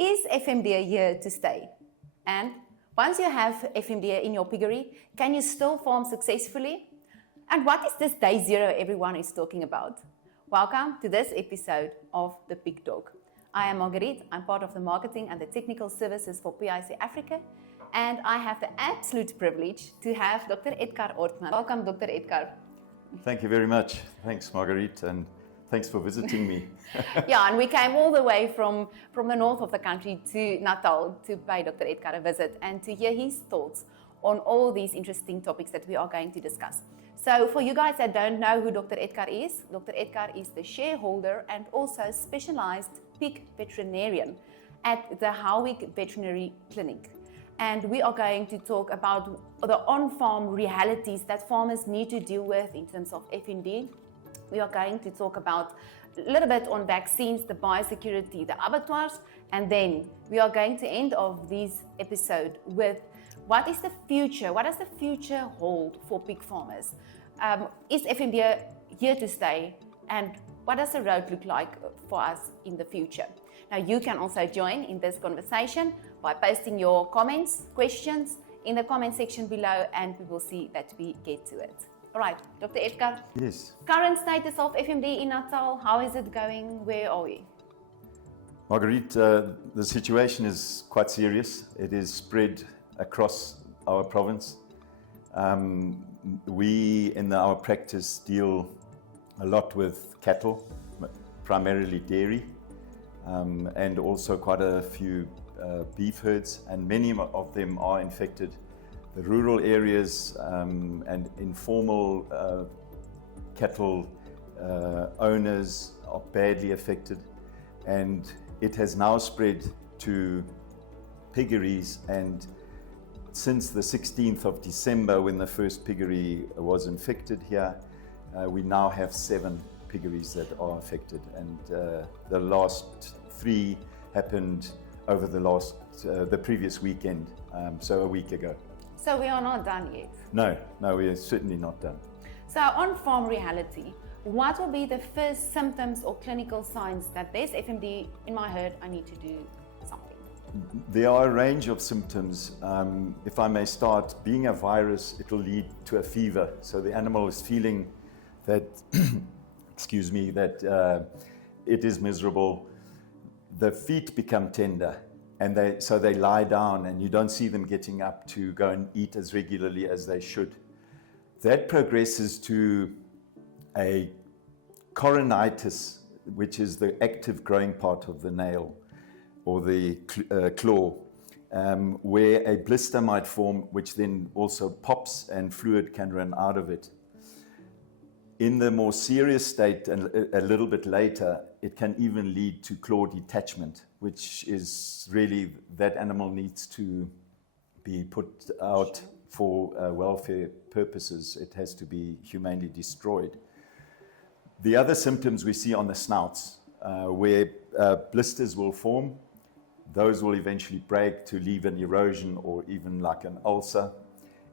Is FMD here to stay? And once you have FMD in your piggery, can you still farm successfully? And what is this day zero everyone is talking about? Welcome to this episode of the PigTalk. I am Marguerite. I'm part of the marketing and the technical services for PIC Africa. And I have the absolute privilege to have Dr. Edgar Ortmann. Welcome, Dr. Edgar. Thank you very much. Thanks, Marguerite, and thanks for visiting me. Yeah, and we came all the way from the north of the country to Natal to pay Dr. Edgar a visit and to hear his thoughts on all these interesting topics that we are going to discuss. So for you guys that don't know who Dr. Edgar is the shareholder and also specialized pig veterinarian at the Howick Veterinary Clinic. And we are going to talk about the on-farm realities that farmers need to deal with in terms of FMD. We are going to talk about a little bit on vaccines, the biosecurity, the abattoirs, and then we are going to end of this episode with what is the future? What does the future hold for pig farmers? Is FMD here to stay? And what does the road look like for us in the future? Now you can also join in this conversation by posting your comments, questions in the comment section below, and we will see that we get to it. All right, Dr. Edgar. Yes. Current status of FMD in Natal, how is it going? Where are we? Marguerite, the situation is quite serious. It is spread across our province. We, in our practice, deal a lot with cattle, primarily dairy, and also quite a few beef herds, and many of them are infected. The rural areas and informal cattle owners are badly affected, and it has now spread to piggeries. And since the 16th of December, when the first piggery was infected here, we now have 7 piggeries that are affected, and the last 3 happened over the previous weekend, so a week ago. So we are not done yet? No, we are certainly not done. So on farm reality, what will be the first symptoms or clinical signs that there's FMD in my herd, I need to do something? There are a range of symptoms. If I may start, being a virus, it will lead to a fever. So the animal is feeling that, that it is miserable. The feet become tender, and they lie down, and you don't see them getting up to go and eat as regularly as they should. That progresses to a coronitis, which is the active growing part of the nail or the claw, where a blister might form, which then also pops and fluid can run out of it. In the more serious state, and a little bit later, it can even lead to claw detachment, which is really that animal needs to be put out for welfare purposes. It has to be humanely destroyed. The other symptoms we see on the snouts, where blisters will form. Those will eventually break to leave an erosion or even like an ulcer.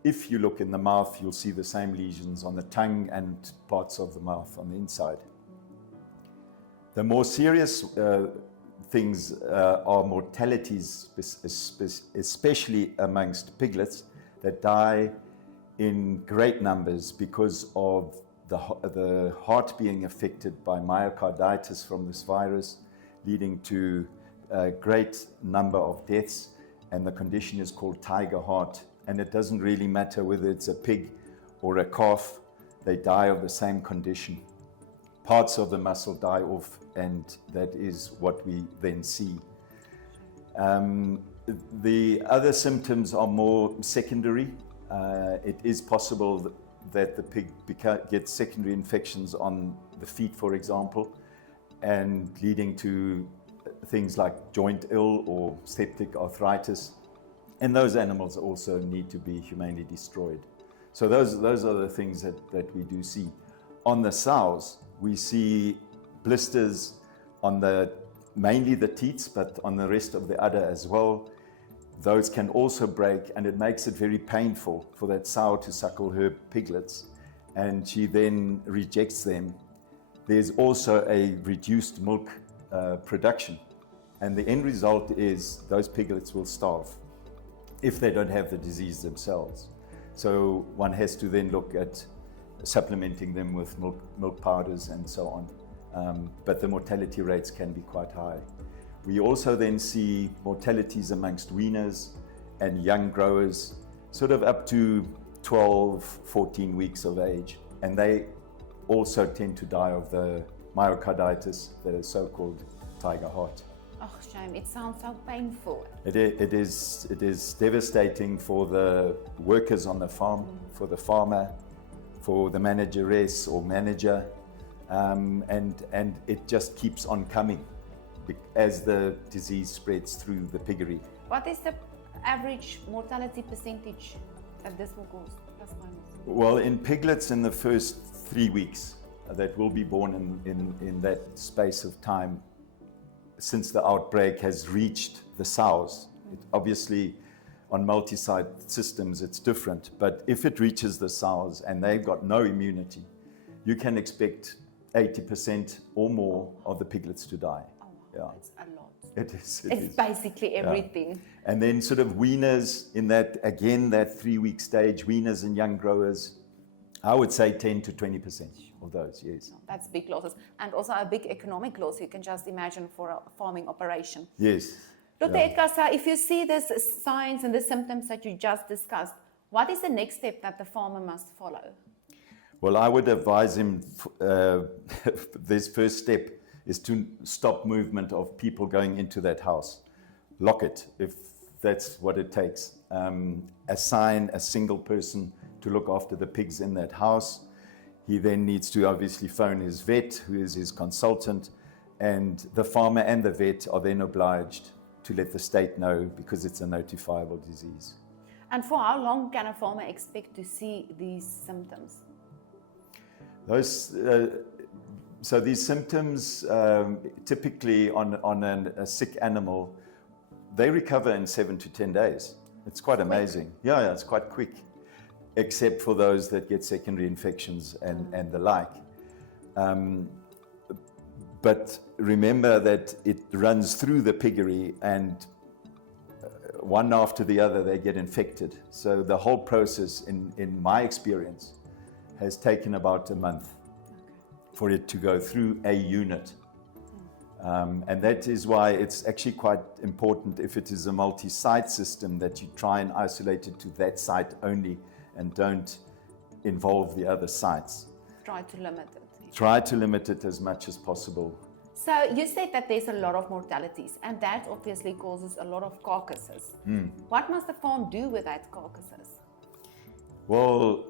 If you look in the mouth, you'll see the same lesions on the tongue and parts of the mouth on the inside. The more serious things are mortalities, especially amongst piglets that die in great numbers because of the heart being affected by myocarditis from this virus, leading to a great number of deaths, and the condition is called tiger heart. And it doesn't really matter whether it's a pig or a calf, they die of the same condition. Parts of the muscle die off, and that is what we then see. The other symptoms are more secondary. It is possible that the pig gets secondary infections on the feet, for example, and leading to things like joint ill or septic arthritis. And those animals also need to be humanely destroyed. So those are the things that we do see. On the sows, we see blisters on mainly the teats, but on the rest of the udder as well. Those can also break, and it makes it very painful for that sow to suckle her piglets, and she then rejects them. There's also a reduced milk production. And the end result is those piglets will starve if they don't have the disease themselves. So one has to then look at supplementing them with milk powders and so on. But the mortality rates can be quite high. We also then see mortalities amongst weaners and young growers, sort of up to 12, 14 weeks of age. And they also tend to die of the myocarditis, the so-called tiger heart. Oh, shame. It sounds so painful. It is devastating for the workers on the farm, for the farmer, for the manageress or manager, and it just keeps on coming as the disease spreads through the piggery. What is the average mortality percentage that this will cause, plus minus? Well, in piglets in the first 3 weeks that will be born in that space of time, since the outbreak has reached the sows. Obviously, on multi-site systems, it's different. But if it reaches the sows and they've got no immunity, you can expect 80% or more of the piglets to die. Oh, yeah. That's a lot. It is. It's basically everything. Yeah. And then sort of weaners in that, again, that 3-week stage, weaners and young growers, I would say 10 to 20% of those, yes. That's big losses. And also a big economic loss, you can just imagine, for a farming operation. Yes. Dr. Edgar, so if you see the signs and the symptoms that you just discussed, what is the next step that the farmer must follow? Well, I would advise him, this first step is to stop movement of people going into that house. Lock it, if that's what it takes. Assign a single person to look after the pigs in that house. He then needs to obviously phone his vet, who is his consultant, and the farmer and the vet are then obliged to let the state know because it's a notifiable disease. And for how long can a farmer expect to see these symptoms? So these symptoms, typically on a sick animal, they recover in 7 to 10 days. It's quite amazing. Yeah, it's quite quick, except for those that get secondary infections and the like. But remember that it runs through the piggery, and one after the other they get infected. So the whole process, in my experience, has taken about a month for it to go through a unit. And that is why it's actually quite important, if it is a multi-site system, that you try and isolate it to that site only and don't involve the other sites. Try to limit it. Try to limit it as much as possible. So you said that there's a lot of mortalities, and that obviously causes a lot of carcasses. What must the farm do with that carcasses? Well,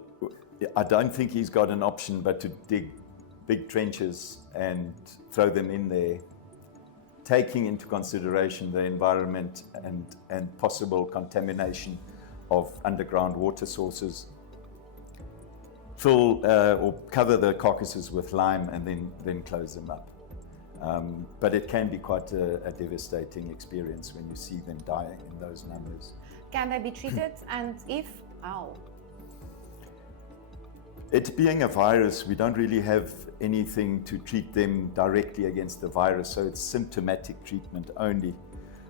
I don't think he's got an option but to dig big trenches and throw them in there, taking into consideration the environment and possible contamination of underground water sources. Fill or cover the carcasses with lime and then close them up. But it can be quite a devastating experience when you see them dying in those numbers. Can they be treated, and if, how? It being a virus, we don't really have anything to treat them directly against the virus, so it's symptomatic treatment only.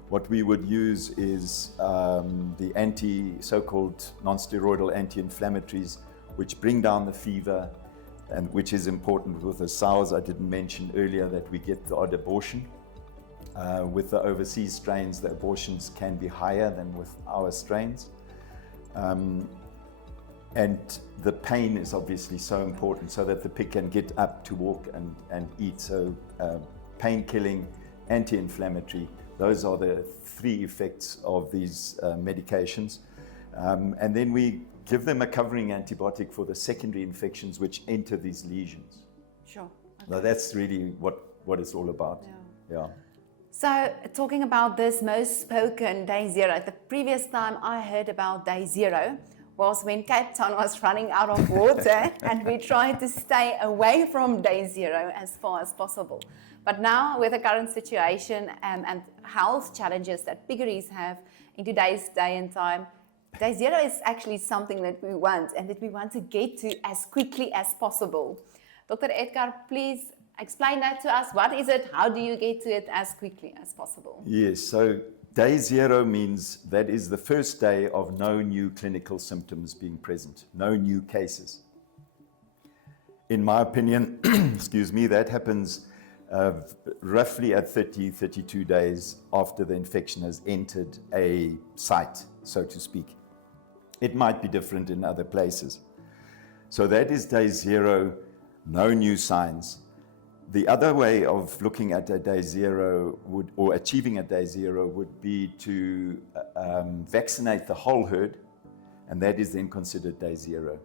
What we would use is the so-called non-steroidal anti-inflammatories, which bring down the fever, and which is important with the sows. I didn't mention earlier that we get the odd abortion. With the overseas strains, the abortions can be higher than with our strains. And the pain is obviously so important, so that the pig can get up to walk and eat. So pain killing, anti-inflammatory, those are the 3 effects of these medications. And then we give them a covering antibiotic for the secondary infections which enter these lesions. Sure. Okay. Now that's really what it's all about. Yeah. So talking about this most spoken day 0, the previous time I heard about day 0 was when Cape Town was running out of water and we tried to stay away from day 0 as far as possible. But now with the current situation and health challenges that piggeries have in today's day and time, day 0 is actually something that we want and that we want to get to as quickly as possible. Dr. Edgar, please Explain that to us. What is it? How do you get to it as quickly as possible? Yes, so day 0 means that is the first day of no new clinical symptoms being present, no new cases. In my opinion, excuse me, that happens roughly at 30, 32 days after the infection has entered a site, so to speak. It might be different in other places. So that is day 0, no new signs. The other way of looking at a day 0 or achieving a day 0 would be to vaccinate the whole herd, and that is then considered day 0,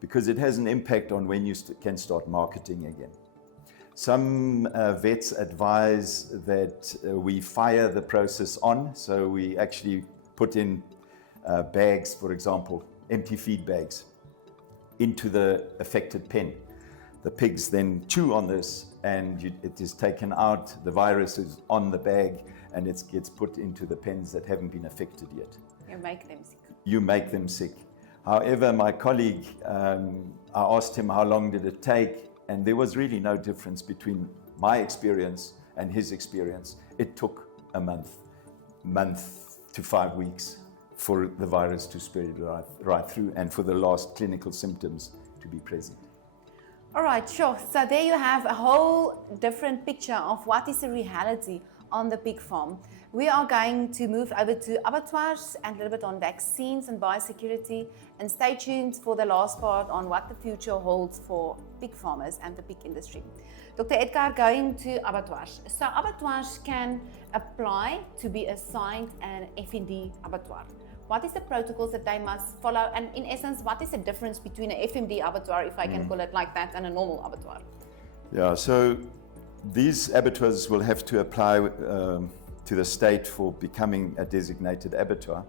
because it has an impact on when you can start marketing again. Some vets advise that we fire the process on, so we actually put in bags, for example, empty feed bags, into the affected pen. The pigs then chew on this, and it is taken out, the virus is on the bag, and it gets put into the pens that haven't been affected yet. You make them sick. You make them sick. However, my colleague, I asked him how long did it take, and there was really no difference between my experience and his experience. It took a month to 5 weeks for the virus to spread right through, and for the last clinical symptoms to be present. All right, sure. So there you have a whole different picture of what is the reality on the pig farm. We are going to move over to abattoirs and a little bit on vaccines and biosecurity, and stay tuned for the last part on what the future holds for pig farmers and the pig industry. Dr. Edgar, going to abattoirs. So abattoirs can apply to be assigned an FMD abattoir. What is the protocols that they must follow? And in essence, what is the difference between an FMD abattoir, if I can call it like that, and a normal abattoir? Yeah, so these abattoirs will have to apply to the state for becoming a designated abattoir.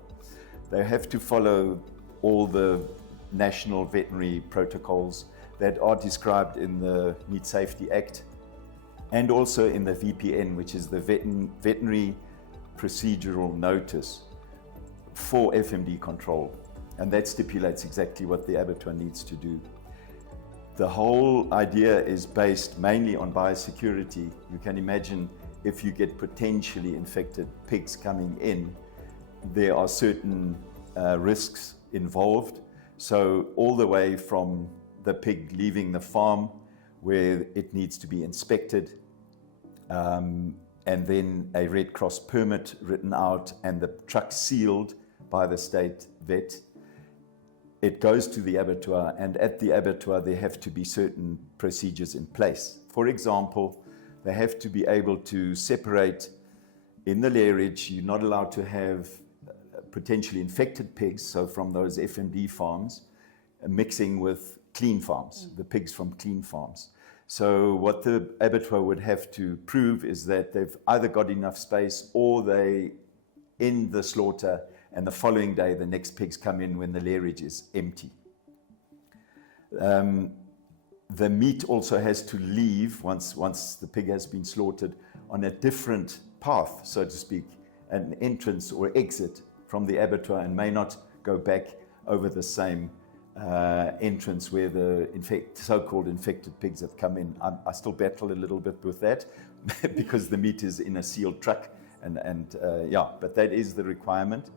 They have to follow all the national veterinary protocols that are described in the Meat Safety Act, and also in the VPN, which is the Veterinary Procedural Notice for FMD control, and that stipulates exactly what the abattoir needs to do. The whole idea is based mainly on biosecurity. You can imagine if you get potentially infected pigs coming in, there are certain risks involved. So all the way from the pig leaving the farm, where it needs to be inspected, and then a Red Cross permit written out and the truck sealed by the state vet. It goes to the abattoir, and at the abattoir there have to be certain procedures in place. For example, they have to be able to separate in the lairage. You're not allowed to have potentially infected pigs, so from those FMD farms, mixing with clean farms, the pigs from clean farms. So what the abattoir would have to prove is that they've either got enough space, or they end the slaughter, and the following day the next pigs come in when the lairage is empty. The meat also has to leave once the pig has been slaughtered on a different path, so to speak, an entrance or exit from the abattoir, and may not go back over the same entrance where the so-called infected pigs have come in. I still battle a little bit with that because the meat is in a sealed truck, but that is the requirement.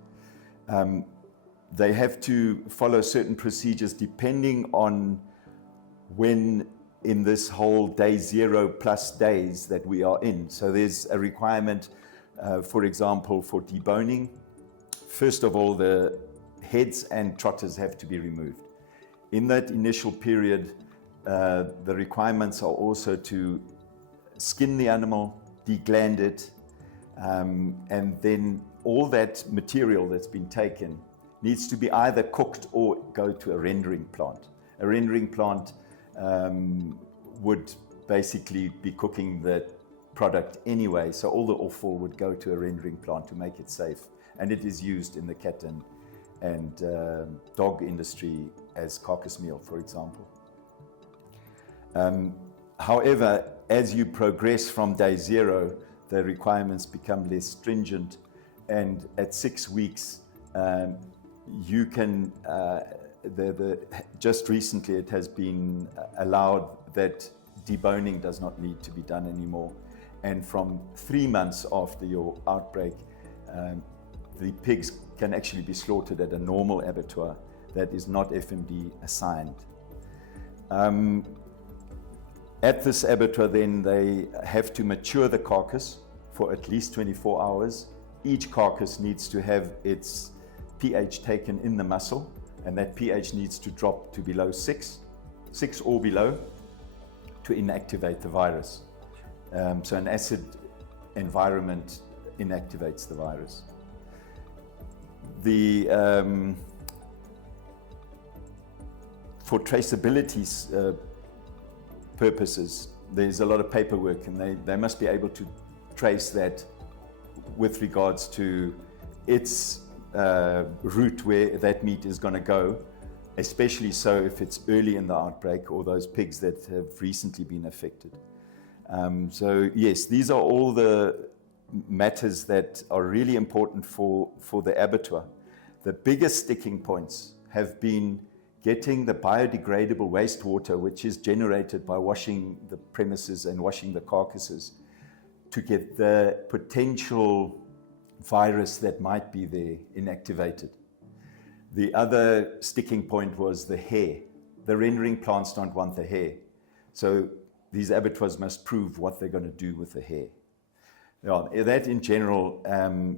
They have to follow certain procedures depending on when in this whole day 0 plus days that we are in. So there's a requirement, for example, for deboning. First of all, the heads and trotters have to be removed. In that initial period, the requirements are also to skin the animal, degland it, and then all that material that's been taken needs to be either cooked or go to a rendering plant. A rendering plant would basically be cooking the product anyway, so all the offal would go to a rendering plant to make it safe, and it is used in the cat and dog industry as carcass meal, for example. However, as you progress from day 0, the requirements become less stringent, and at 6 weeks, you can, just recently it has been allowed that deboning does not need to be done anymore. And from 3 months after your outbreak, the pigs can actually be slaughtered at a normal abattoir that is not FMD assigned. At this abattoir then, they have to mature the carcass for at least 24 hours. Each carcass needs to have its pH taken in the muscle, and that pH needs to drop to below 6 or below, to inactivate the virus. So an acid environment inactivates the virus. For traceability purposes, there's a lot of paperwork, and they must be able to trace that with regards to its route where that meat is going to go, especially so if it's early in the outbreak or those pigs that have recently been affected. So yes, these are all the matters that are really important for the abattoir. The biggest sticking points have been getting the biodegradable wastewater, which is generated by washing the premises and washing the carcasses, to get the potential virus that might be there inactivated. The other sticking point was the hair. The rendering plants don't want the hair. So these abattoirs must prove what they're going to do with the hair. Now, that in general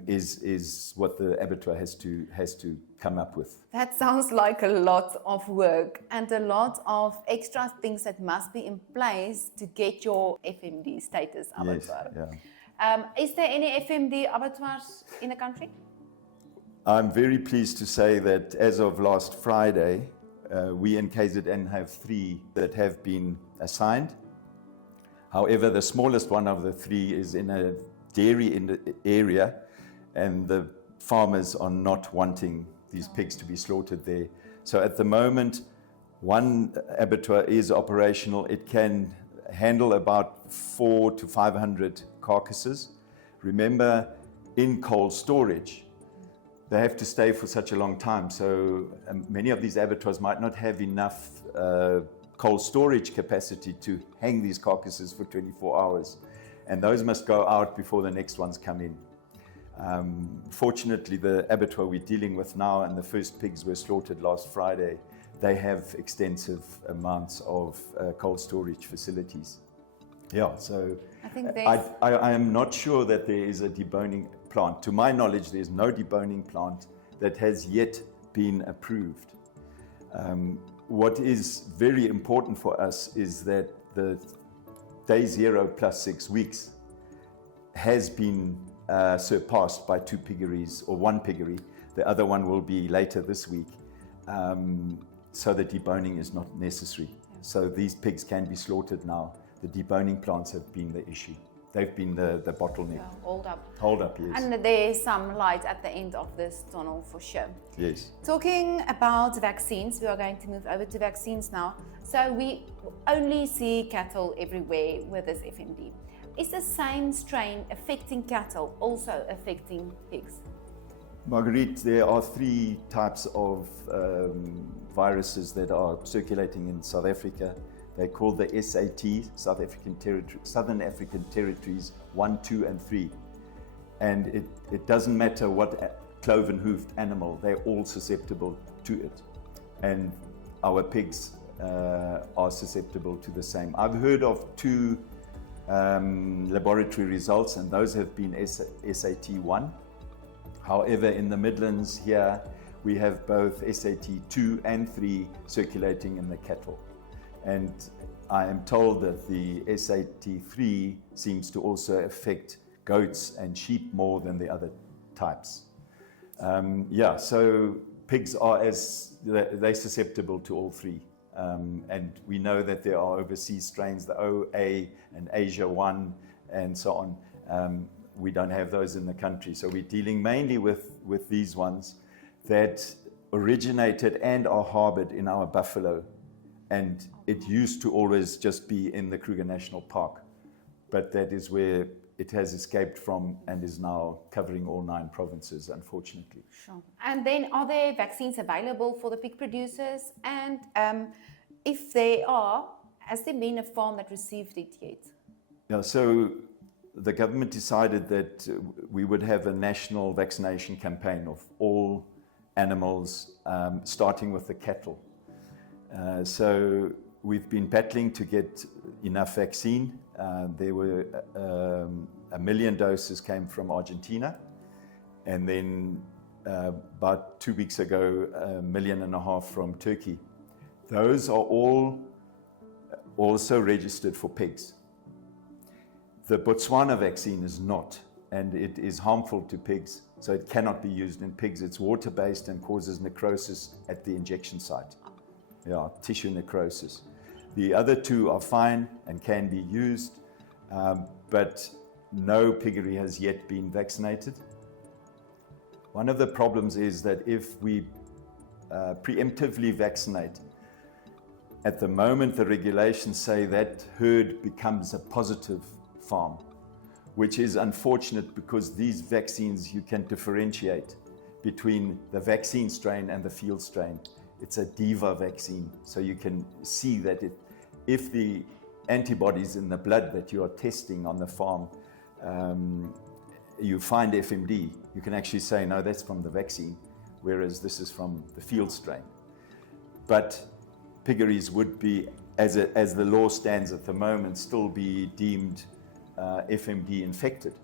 is what the abattoir has to come up with. That sounds like a lot of work and a lot of extra things that must be in place to get your FMD status abattoir. Yes, yeah. Is there any FMD abattoirs in the country? I'm very pleased to say that as of last Friday, we in KZN have 3 that have been assigned. However, the smallest one of the 3 is in a dairy in the area, and the farmers are not wanting these pigs to be slaughtered there. So at the moment, one abattoir is operational. It can handle about 400 to 500 carcasses. Remember, in cold storage, they have to stay for such a long time. So many of these abattoirs might not have enough cold storage capacity to hang these carcasses for 24 hours. And those must go out before the next ones come in. Fortunately, the abattoir we're dealing with now, and the first pigs were slaughtered last Friday, they have extensive amounts of cold storage facilities. Yeah, so I am not sure that there is a deboning plant. To my knowledge, there's no deboning plant that has yet been approved. What is very important for us is that the day 0 plus 6 weeks has been surpassed by 2 piggeries, or 1 piggery. The other one will be later this week. So the deboning is not necessary. So these pigs can be slaughtered now. The deboning plants have been the issue. They've been the bottleneck. Yeah, hold up, yes. And there's some light at the end of this tunnel for sure. Yes. Talking about vaccines, we are going to move over to vaccines now. So we only see cattle everywhere with this FMD. Is the same strain affecting cattle also affecting pigs? Marguerite, there are 3 types of viruses that are circulating in South Africa. They're called the SAT, Southern African Territories 1, 2, and 3. And it doesn't matter what cloven-hoofed animal, they're all susceptible to it. And our pigs are susceptible to the same. I've heard of 2 laboratory results, and those have been SAT1. However, in the Midlands here, we have both SAT2 and 3 circulating in the cattle. And I am told that the SAT3 seems to also affect goats and sheep more than the other types. So pigs are they're susceptible to all 3. And we know that there are overseas strains, the OA and Asia 1 and so on. We don't have those in the country. So we're dealing mainly with these ones that originated and are harbored in our buffalo. And it used to always just be in the Kruger National Park. But that is where it has escaped from and is now covering all 9 provinces, unfortunately. Sure. And then are there vaccines available for the pig producers? And if they are, Has there been a farm that received it yet? Yeah, so the government decided that we would have a national vaccination campaign of all animals, starting with the cattle. So we've been battling to get enough vaccine. There were 1 million doses came from Argentina, and then about 2 weeks ago, 1.5 million from Turkey. Those are all also registered for pigs. The Botswana vaccine is not, and it is harmful to pigs, so it cannot be used in pigs. It's water-based and causes necrosis at the injection site. Yeah, tissue necrosis. The other two are fine and can be used, but no piggery has yet been vaccinated. One of the problems is that if we preemptively vaccinate, at the moment the regulations say that herd becomes a positive farm, which is unfortunate because these vaccines, you can differentiate between the vaccine strain and the field strain. It's a diva vaccine, so you can see that if the antibodies in the blood that you are testing on the farm, you find FMD, you can actually say, no, that's from the vaccine, whereas this is from the field strain. But piggeries would be, as the law stands at the moment, still be deemed FMD infected,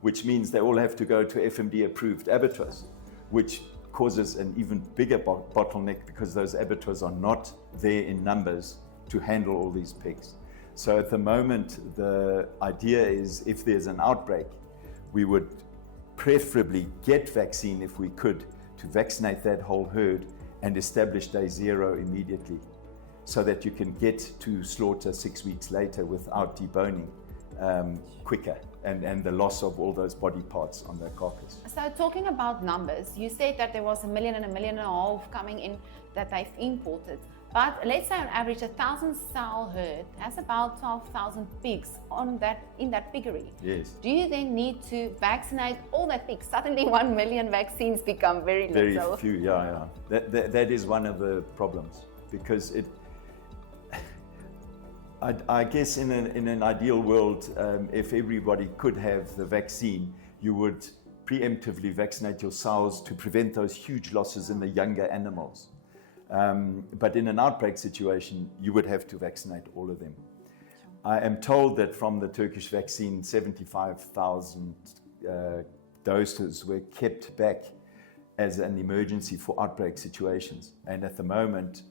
which means they all have to go to FMD approved abattoirs, which causes an even bigger bottleneck because those abattoirs are not there in numbers to handle all these pigs. So at the moment, the idea is if there's an outbreak, we would preferably get vaccine if we could to vaccinate that whole herd and establish day zero immediately so that you can get to slaughter 6 weeks later without deboning quicker and the loss of all those body parts on the carcass. So talking about numbers, you said that there was 1 million and 1.5 million coming in that they've imported. But let's say on average 1,000 sow herd has about 12,000 pigs in that piggery. Yes. Do you then need to vaccinate all that pigs? Suddenly 1 million vaccines become very little. Very few, yeah. That is one of the problems because I guess in an ideal world, if everybody could have the vaccine, you would preemptively vaccinate your sows to prevent those huge losses in the younger animals. But in an outbreak situation, you would have to vaccinate all of them. I am told that from the Turkish vaccine, 75,000 doses were kept back as an emergency for outbreak situations. And at the moment,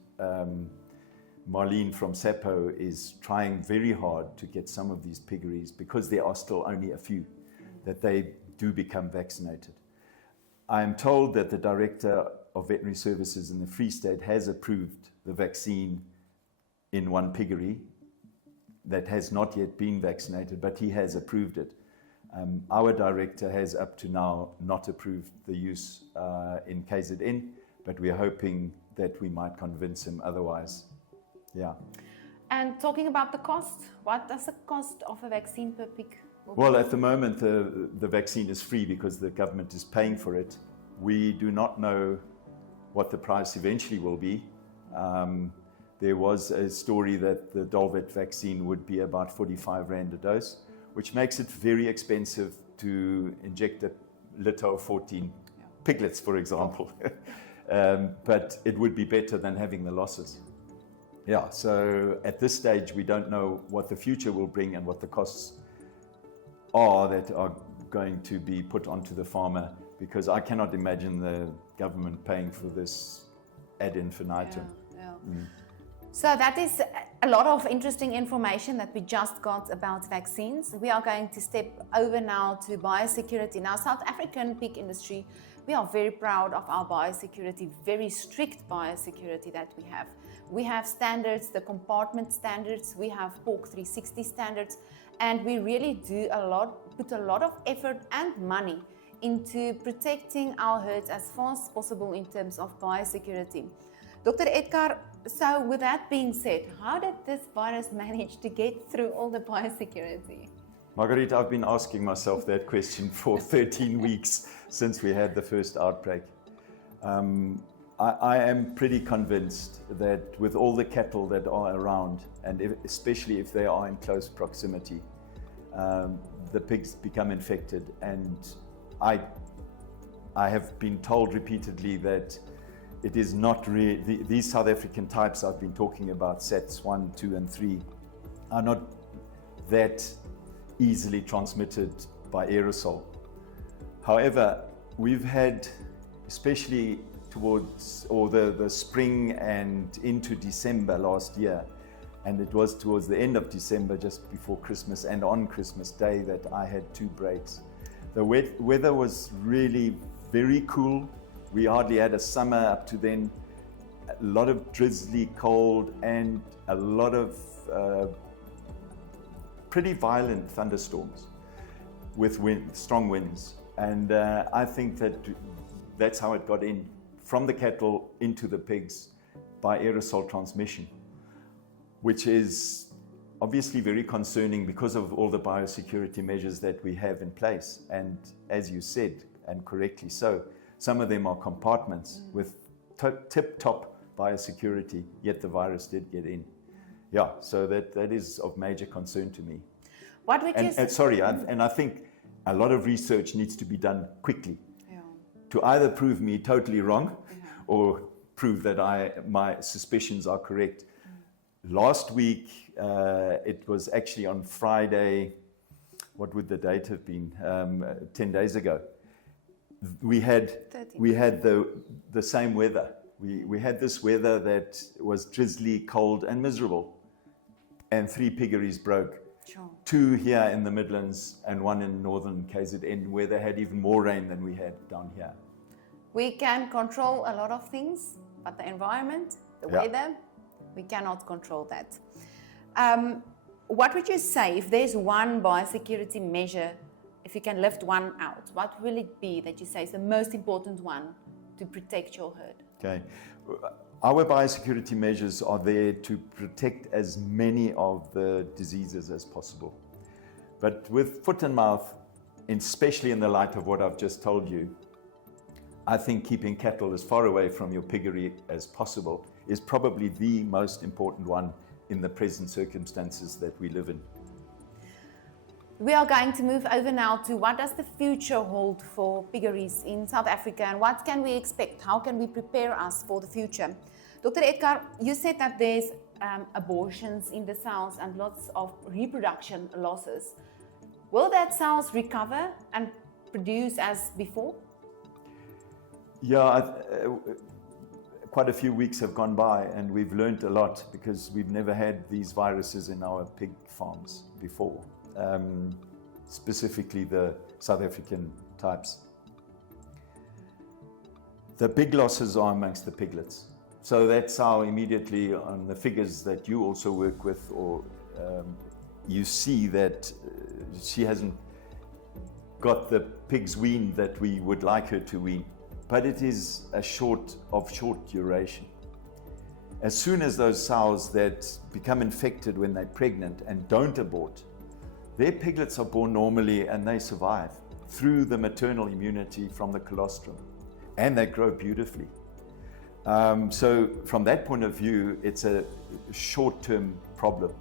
Marlene from SAPO is trying very hard to get some of these piggeries, because there are still only a few, that they do become vaccinated. I am told that the Director of Veterinary Services in the Free State has approved the vaccine in one piggery that has not yet been vaccinated, but he has approved it. Our director has up to now not approved the use in KZN, but we're hoping that we might convince him otherwise. Yeah. And talking about the cost, what does the cost of a vaccine per pig? Well, at the moment, the vaccine is free because the government is paying for it. We do not know what the price eventually will be. There was a story that the Dolvet vaccine would be about 45 Rand a dose, which makes it very expensive to inject a litter of 14 piglets, for example. But it would be better than having the losses. Yeah, so at this stage, we don't know what the future will bring and what the costs are that are going to be put onto the farmer, because I cannot imagine the government paying for this ad infinitum. So that is a lot of interesting information that we just got about vaccines. We are going to step over now to biosecurity. Now, South African pig industry, we are very proud of our biosecurity, very strict biosecurity that we have. We have standards, the compartment standards, we have Pork 360 standards, and we really put a lot of effort and money into protecting our herds as far as possible in terms of biosecurity. Dr. Edgar, so with that being said, how did this virus manage to get through all the biosecurity? Marguerite, I've been asking myself that question for 13 weeks since we had the first outbreak. I am pretty convinced that with all the cattle that are around, and especially if they are in close proximity, the pigs become infected. And I have been told repeatedly that it is not really, these South African types I've been talking about, SATs 1, 2, and 3, are not that easily transmitted by aerosol. However, we've had, especially towards the spring and into December last year, and it was towards the end of December, just before Christmas and on Christmas Day, that I had 2 breaks. The weather was really very cool. We hardly had a summer up to then. A lot of drizzly cold and a lot of pretty violent thunderstorms with strong winds. And I think that's how it got in, from the cattle into the pigs by aerosol transmission, which is obviously very concerning because of all the biosecurity measures that we have in place. And as you said, and correctly so, some of them are compartments with tip-top biosecurity, yet the virus did get in. Yeah, so that is of major concern to me. What would you say? I think a lot of research needs to be done quickly to either prove me totally wrong or prove that my suspicions are correct. Last week, it was actually on Friday, what would the date have been? 10 days ago. We had the same weather. We had this weather that was drizzly, cold, and miserable. And 3 piggeries broke. Sure. 2 here in the Midlands and 1 in northern KZN, where they had even more rain than we had down here. We can control a lot of things, but the environment, the weather, we cannot control that. What would you say if there's one biosecurity measure, if you can lift one out, what will it be that you say is the most important one to protect your herd? Okay. Our biosecurity measures are there to protect as many of the diseases as possible. But with foot and mouth, especially in the light of what I've just told you, I think keeping cattle as far away from your piggery as possible is probably the most important one in the present circumstances that we live in. We are going to move over now to what does the future hold for piggeries in South Africa, and what can we expect? How can we prepare us for the future? Dr. Edgar, you said that there's abortions in the sows and lots of reproduction losses. Will that sows recover and produce as before? Yeah, quite a few weeks have gone by and we've learned a lot because we've never had these viruses in our pig farms before. Specifically the South African types. The big losses are amongst the piglets. So that's how immediately on the figures that you also work with, or you see that she hasn't got the pigs weaned that we would like her to wean, but it is short duration. As soon as those sows that become infected when they're pregnant and don't abort, their piglets are born normally and they survive through the maternal immunity from the colostrum, and they grow beautifully. So from that point of view, it's a short-term problem.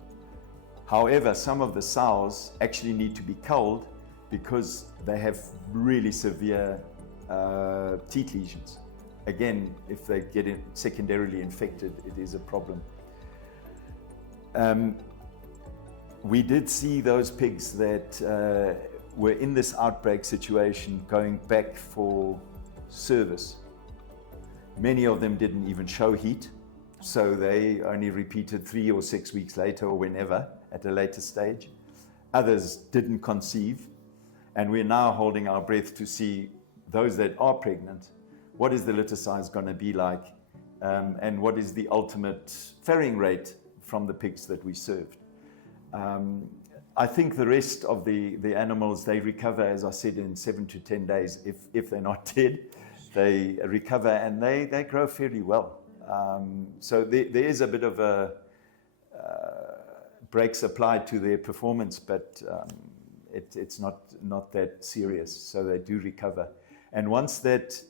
However, some of the sows actually need to be culled because they have really severe teat lesions. Again, if they get secondarily infected, it is a problem. We did see those pigs that were in this outbreak situation going back for service. Many of them didn't even show heat, so they only repeated 3 or 6 weeks later or whenever at a later stage. Others didn't conceive, and we're now holding our breath to see those that are pregnant, what is the litter size going to be like, and what is the ultimate farrowing rate from the pigs that we served. I think the rest of the animals, they recover, as I said, in 7 to 10 days. If they're not dead, they recover and they grow fairly well. So there is a bit of a brakes applied to their performance, but it's not that serious. So they do recover. And once that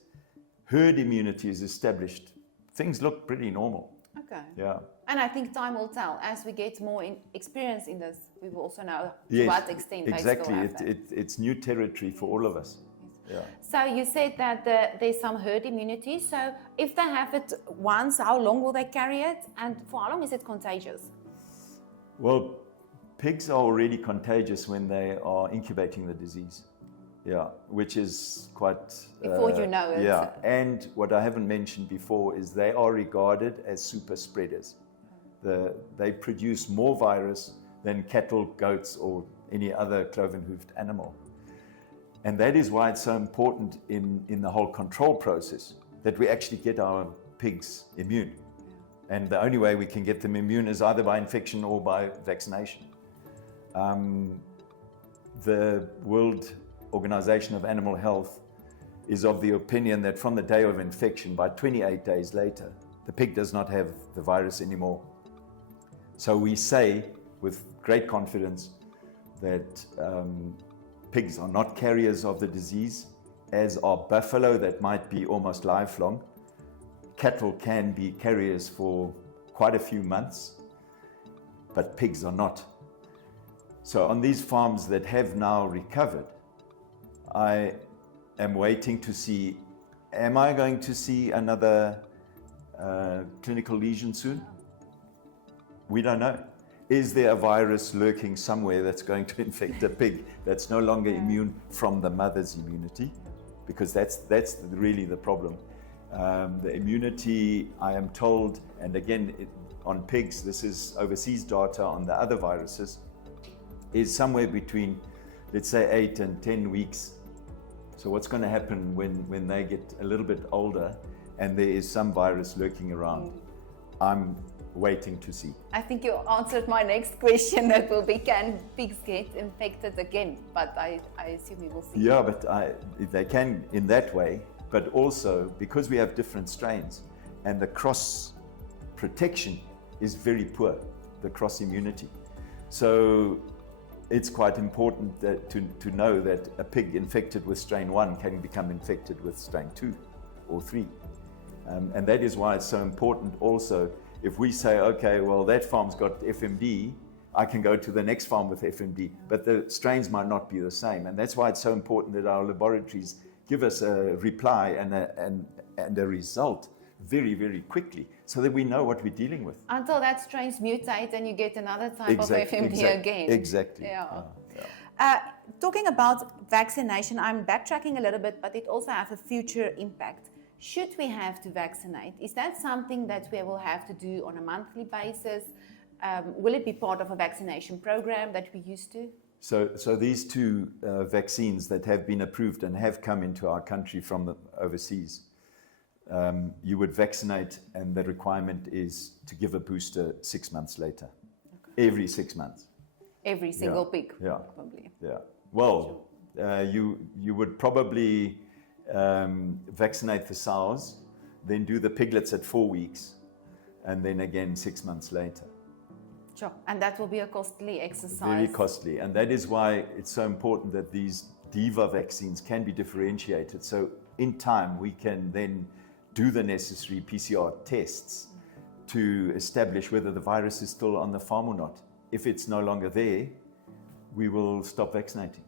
herd immunity is established, things look pretty normal. Okay. Yeah. And I think time will tell. As we get more experience in this, we will also know to Yes, what extent exactly. they still have that. It's new territory for all of us. Yeah. So you said that there's some herd immunity. So if they have it once, how long will they carry it? And for how long is it contagious? Well, pigs are already contagious when they are incubating the disease. Yeah, which is quite... Before you know it. Yeah, and what I haven't mentioned before is they are regarded as super spreaders. They produce more virus than cattle, goats, or any other cloven-hoofed animal. And that is why it's so important in the whole control process that we actually get our pigs immune. And the only way we can get them immune is either by infection or by vaccination. The World Organization of Animal Health is of the opinion that from the day of infection, by 28 days later, the pig does not have the virus anymore. So we say with great confidence that pigs are not carriers of the disease, as are buffalo that might be almost lifelong. Cattle can be carriers for quite a few months, but pigs are not. So on these farms that have now recovered, I am waiting to see, am I going to see another clinical lesion soon? We don't know. Is there a virus lurking somewhere that's going to infect a pig that's no longer immune from the mother's immunity? Because that's really the problem. The immunity, I am told, and again, on pigs, this is overseas data on the other viruses, is somewhere between, let's say, 8 and 10 weeks. So what's going to happen when they get a little bit older and there is some virus lurking around? I'm waiting to see. I think you answered my next question, that will be, can pigs get infected again? But I assume we will see. Yeah, but they can in that way, but also because we have different strains and the cross protection is very poor, the cross immunity. So it's quite important that to know that a pig infected with strain 1 can become infected with strain 2 or 3. And that is why it's so important also, if we say, okay, well, that farm's got FMD, I can go to the next farm with FMD, but the strains might not be the same. And that's why it's so important that our laboratories give us a reply and a result very, very quickly, so that we know what we're dealing with. Until that strains mutate and you get another type of FMD again. Exactly. Yeah. Talking about vaccination, I'm backtracking a little bit, but it also has a future impact. Should we have to vaccinate? Is that something that we will have to do on a monthly basis? Will it be part of a vaccination program that we used to? So these two vaccines that have been approved and have come into our country from the overseas, you would vaccinate, and the requirement is to give a booster 6 months later. Okay. Every 6 months. Every single pig, yeah. probably. Yeah. Well, you would probably vaccinate the sows, then do the piglets at 4 weeks, and then again 6 months later. Sure, and that will be a costly exercise. Very costly, and that is why it's so important that these DIVA vaccines can be differentiated. So in time, we can then do the necessary PCR tests to establish whether the virus is still on the farm or not. If it's no longer there, we will stop vaccinating.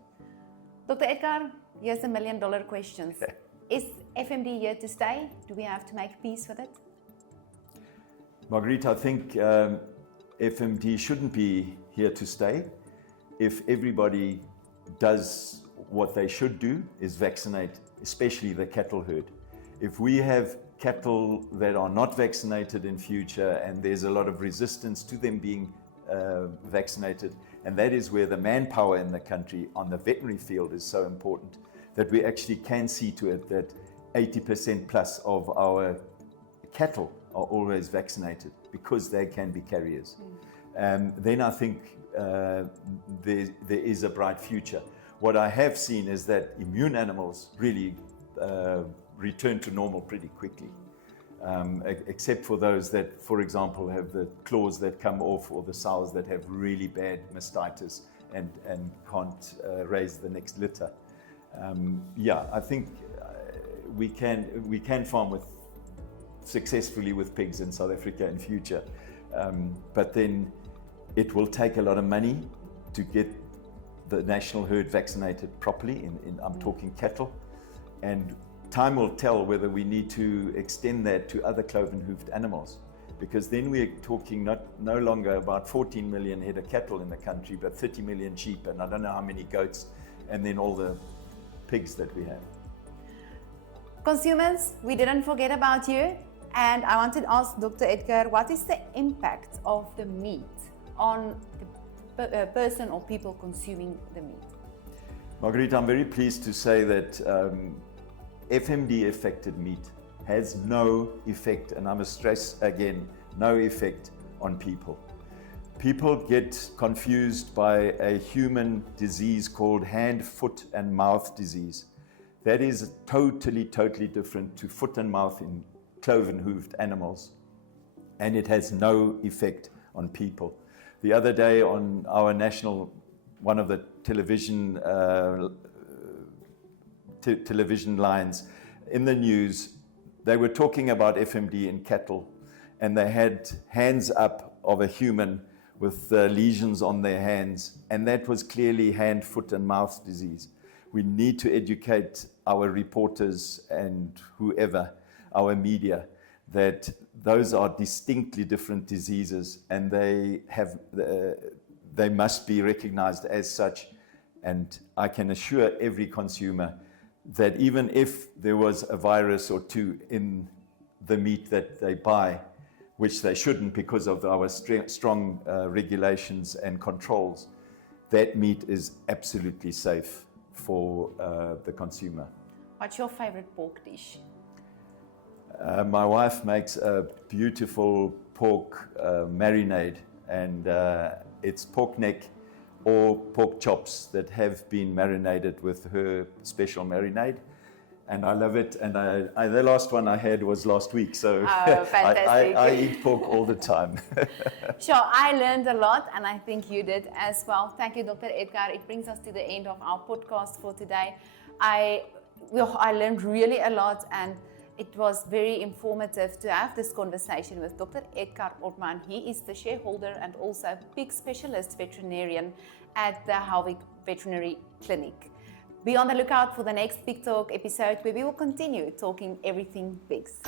Dr. Edgar, here's $1 million questions. Is FMD here to stay? Do we have to make peace with it? Marguerite, I think FMD shouldn't be here to stay. If everybody does what they should do, is vaccinate, especially the cattle herd. If we have cattle that are not vaccinated in future and there's a lot of resistance to them being vaccinated, and that is where the manpower in the country on the veterinary field is so important, that we actually can see to it that 80% plus of our cattle are always vaccinated because they can be carriers. Then I think there is a bright future. What I have seen is that immune animals really return to normal pretty quickly, except for those that, for example, have the claws that come off, or the sows that have really bad mastitis and can't raise the next litter. I think we can farm with successfully with pigs in South Africa in future. But then it will take a lot of money to get the national herd vaccinated properly. I'm talking cattle. And time will tell whether we need to extend that to other cloven-hoofed animals. Because then we're talking no longer about 14 million head of cattle in the country, but 30 million sheep, and I don't know how many goats, and then all the pigs that we have. Consumers, we didn't forget about you. And I wanted to ask Dr. Edgar, what is the impact of the meat on the person or people consuming the meat? Marguerite, I'm very pleased to say that FMD affected meat has no effect, and I must stress again, no effect on people. People get confused by a human disease called hand, foot, and mouth disease. That is totally different to foot and mouth in cloven-hoofed animals, and it has no effect on people. The other day on our national, one of the television lines in the news, they were talking about FMD in cattle, and they had hands up of a human with lesions on their hands, and that was clearly hand, foot, and mouth disease. We need to educate our reporters and whoever, our media, that those are distinctly different diseases, and they must be recognized as such. And I can assure every consumer that even if there was a virus or two in the meat that they buy, which they shouldn't because of our strong regulations and controls, that meat is absolutely safe for the consumer. What's your favorite pork dish? My wife makes a beautiful pork marinade, and it's pork neck or pork chops that have been marinated with her special marinade. And I love it. And the last one I had was last week. So fantastic. I eat pork all the time. Sure, I learned a lot, and I think you did as well. Thank you, Dr. Edgar. It brings us to the end of our podcast for today. I learned really a lot, and it was very informative to have this conversation with Dr. Edgar Ortmann. He is the shareholder and also pig specialist veterinarian at the Howick Veterinary Clinic. Be on the lookout for the next PigTalk episode, where we will continue talking everything pigs.